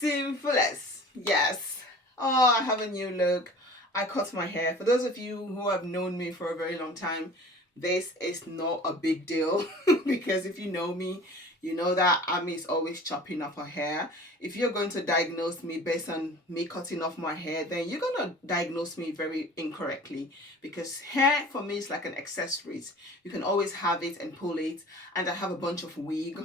Seamless. Yes. Oh, I have a new look. I cut my hair. For those of you who have known me for a very long time, this is not a big deal because if you know me, you know that Ami is always chopping off her hair. If you're going to diagnose me based on me cutting off my hair, then you're going to diagnose me very incorrectly because hair for me is like an accessory. You can always have it and pull it, and I have a bunch of wig.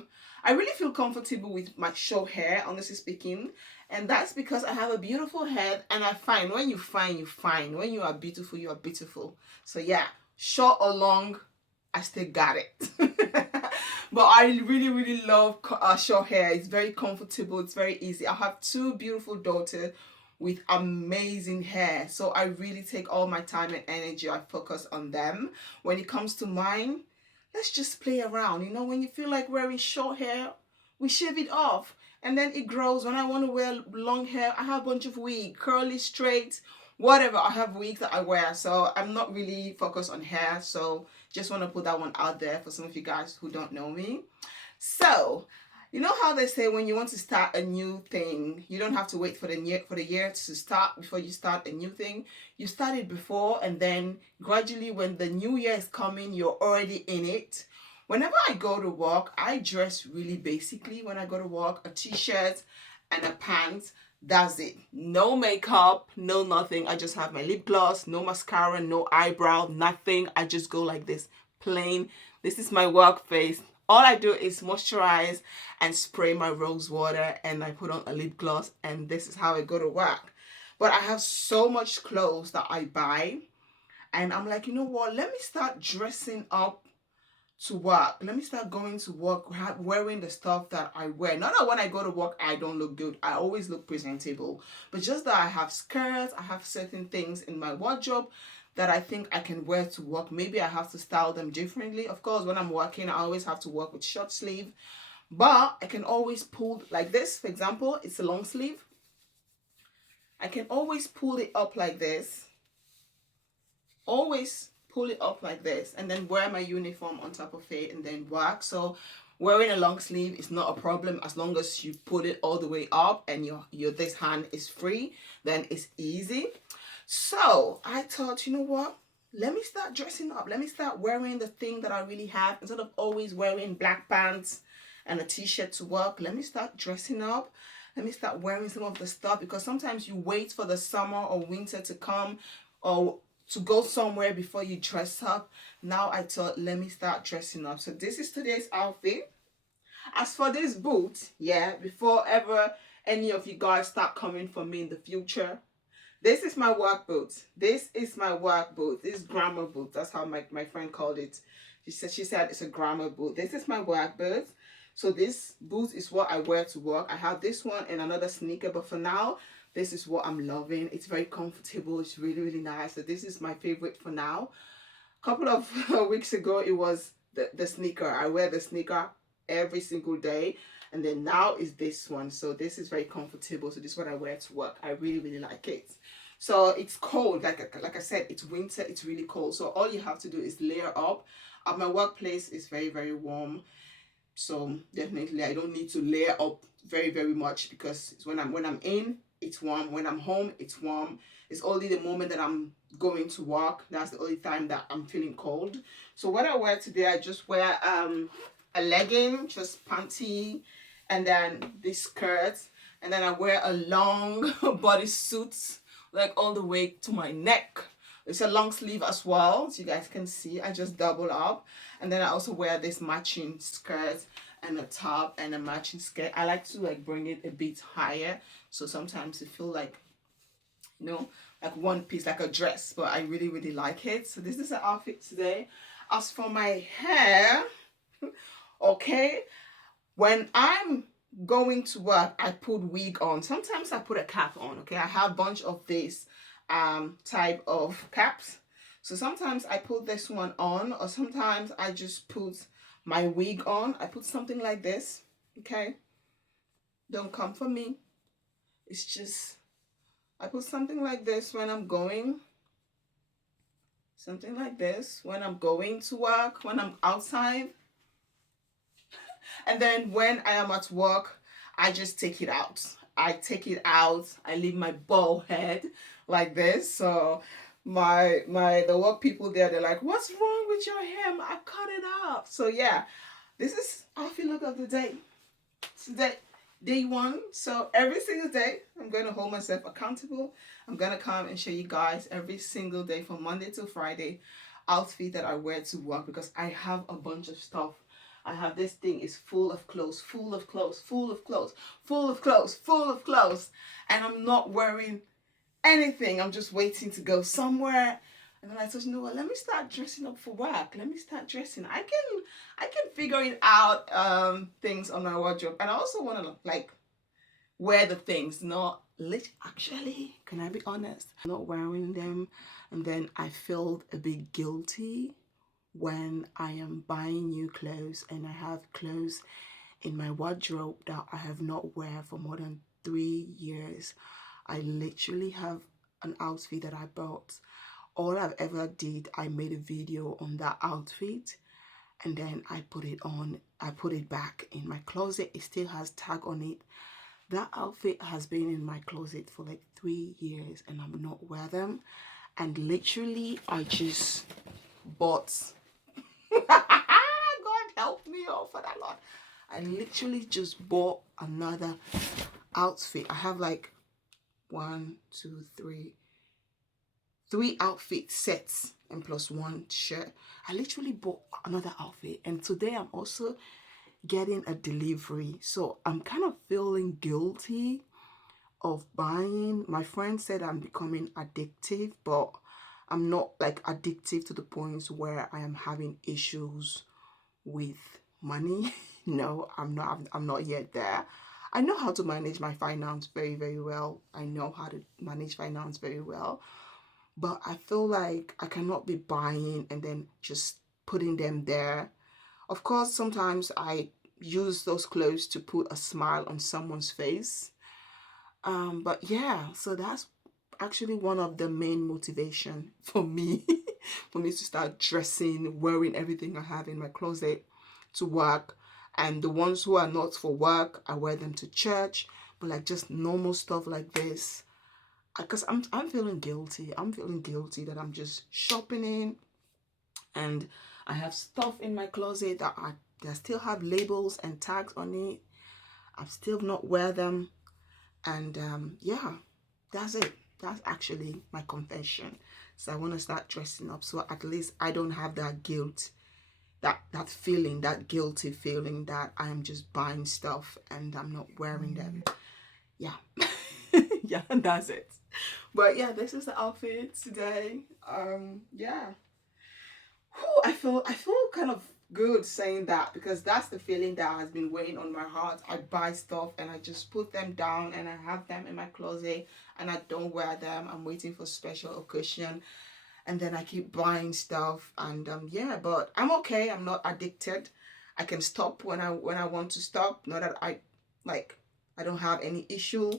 I really feel comfortable with my short hair, honestly speaking. And that's because I have a beautiful head, and I find when you find, you find. When you are beautiful, you are beautiful. So yeah, short or long, I still got it. But I really, really love short hair. It's very comfortable. It's very easy. I have two beautiful daughters with amazing hair. So I really take all my time and energy. I focus on them. When it comes to mine, let's just play around. You know, when you feel like wearing short hair, we shave it off and then it grows. When I want to wear long hair, I have a bunch of wigs, curly, straight, whatever. I have wigs that I wear. So I'm not really focused on hair. So just want to put that one out there for some of you guys who don't know me. So, you know how they say when you want to start a new thing, you don't have to wait for the year to start before you start a new thing. You start it before, and then gradually when the new year is coming, you're already in it. Whenever I go to work, I dress really basically. When I go to work, a t-shirt and a pants. That's it. No makeup, no nothing. I just have my lip gloss, no mascara, no eyebrow, nothing. I just go like this, plain. This is my work face. All I do is moisturize and spray my rose water, and I put on a lip gloss, and this is how I go to work. But I have so much clothes that I buy, and I'm like, you know what? Let me start dressing up to work. Let me start going to work wearing the stuff that I wear. Not that when I go to work I don't look good. I always look presentable. But just that I have skirts, I have certain things in my wardrobe that I think I can wear to work. Maybe I have to style them differently. Of course, when I'm working, I always have to work with short sleeve. But I can always pull like this, for example, it's a long sleeve. I can always pull it up like this. Always pull it up like this and then wear my uniform on top of it and then work. So wearing a long sleeve is not a problem as long as you put it all the way up and your this hand is free, then it's easy. So I thought, you know what, let me start dressing up. Let me start wearing the thing that I really have instead of always wearing black pants and a t-shirt to work. Let me start dressing up. Let me start wearing some of the stuff, because sometimes you wait for the summer or winter to come or to go somewhere before you dress up. Now I thought, let me start dressing up. So this is today's outfit. As for this boot, yeah, before ever any of you guys start coming for me in the future, this is my work boot. This is my work boot. This grammar boot. That's how my friend called it. She said it's a grammar boot. This is my work boot. So this boot is what I wear to work. I have this one and another sneaker, but for now, this is what I'm loving. It's very comfortable. It's really, really nice. So this is my favorite for now. A couple of weeks ago, it was the sneaker. I wear the sneaker every single day. And then now is this one. So this is very comfortable. So this is what I wear to work. I really, really like it. So it's cold. Like I said, it's winter. It's really cold. So all you have to do is layer up. At my workplace, it's very, very warm. So definitely I don't need to layer up very, very much, because it's when I'm in, it's warm. When I'm home, it's warm. It's only the moment that I'm going to work, that's the only time that I'm feeling cold. So what I wear today, I just wear a legging, just panty, and then this skirt, and then I wear a long bodysuit, like all the way to my neck. It's a long sleeve as well, so you guys can see. I just double up, and then I also wear this matching skirt and a top and a matching skirt. I like to like bring it a bit higher, so sometimes you feel like, you know, like one piece, like a dress. But I really, really like it. So this is the outfit today. As for my hair, okay, when I'm going to work, I put wig on. Sometimes I put a cap on. Okay, I have a bunch of this type of caps. So sometimes I put this one on, or sometimes I just put my wig on. I put something like this. Okay, don't come for me. It's just, I put something like this when I'm going. Something like this when I'm going to work, when I'm outside. And then when I am at work, I just take it out. I take it out. I leave my bald head like this. So the work people there, they're like, what's wrong with your hair? I cut it off. So yeah, this is outfit look of the day. Today, day one. So every single day, I'm going to hold myself accountable. I'm going to come and show you guys every single day from Monday to Friday outfit that I wear to work, because I have a bunch of stuff. I have this thing is full of clothes, full of clothes, full of clothes, full of clothes, full of clothes, and I'm not wearing anything. I'm just waiting to go somewhere. And then I thought, you know what, let me start dressing up for work. Let me start dressing. I can figure it out, things on my wardrobe. And I also want to like wear the things, not actually, can I be honest? I'm not wearing them, and then I feel a bit guilty when I am buying new clothes and I have clothes in my wardrobe that I have not wear for more than 3 years. I literally have an outfit that I bought. All I've ever did, I made a video on that outfit, and then I put it on. I put it back in my closet. It still has tag on it. That outfit has been in my closet for like 3 years and I'm not wear them. And literally, I just bought. God help me all for that, Lord. I literally just bought another outfit. I have like 1, 2, 3 outfit sets and plus 1 shirt. I literally bought another outfit, and today I'm also getting a delivery, so I'm kind of feeling guilty of buying. My friend said I'm becoming addictive, but I'm not like addictive to the point where I am having issues with money. No, I'm not yet there. I know how to manage my finance very, very well. I know how to manage finance very well. But I feel like I cannot be buying and then just putting them there. Of course, sometimes I use those clothes to put a smile on someone's face. But yeah, so that's actually one of the main motivation for me for me to start dressing, wearing everything I have in my closet to work. And the ones who are not for work, I wear them to church. But like just normal stuff like this, because I'm feeling guilty. I'm feeling guilty that I'm just shopping in, and I have stuff in my closet that still have labels and tags on it. I'm still not wear them, and yeah, that's it. That's actually my confession. So I want to start dressing up, so at least I don't have that guilt, that feeling, that guilty feeling that I am just buying stuff and I'm not wearing them. Yeah. Yeah, that's it. But yeah, this is the outfit today. Yeah. Whew, I feel kind of good saying that, because that's the feeling that has been weighing on my heart. I buy stuff and I just put them down and I have them in my closet and I don't wear them. I'm waiting for special occasion, and then I keep buying stuff, and yeah, but I'm okay. I'm not addicted. I can stop when I want to stop. Not that I don't have any issue,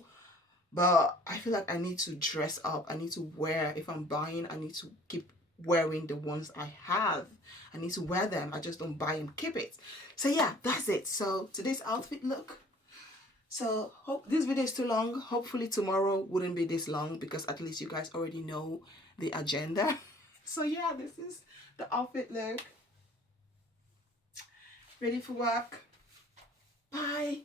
but I feel like I need to dress up. I need to wear, if I'm buying, I need to keep wearing the ones I have. I need to wear them. I just don't buy and keep it. So yeah, that's it. So today's outfit look. So hope this video is too long. Hopefully tomorrow wouldn't be this long, because at least you guys already know the agenda. So yeah, this is the outfit look. Ready for work. Bye.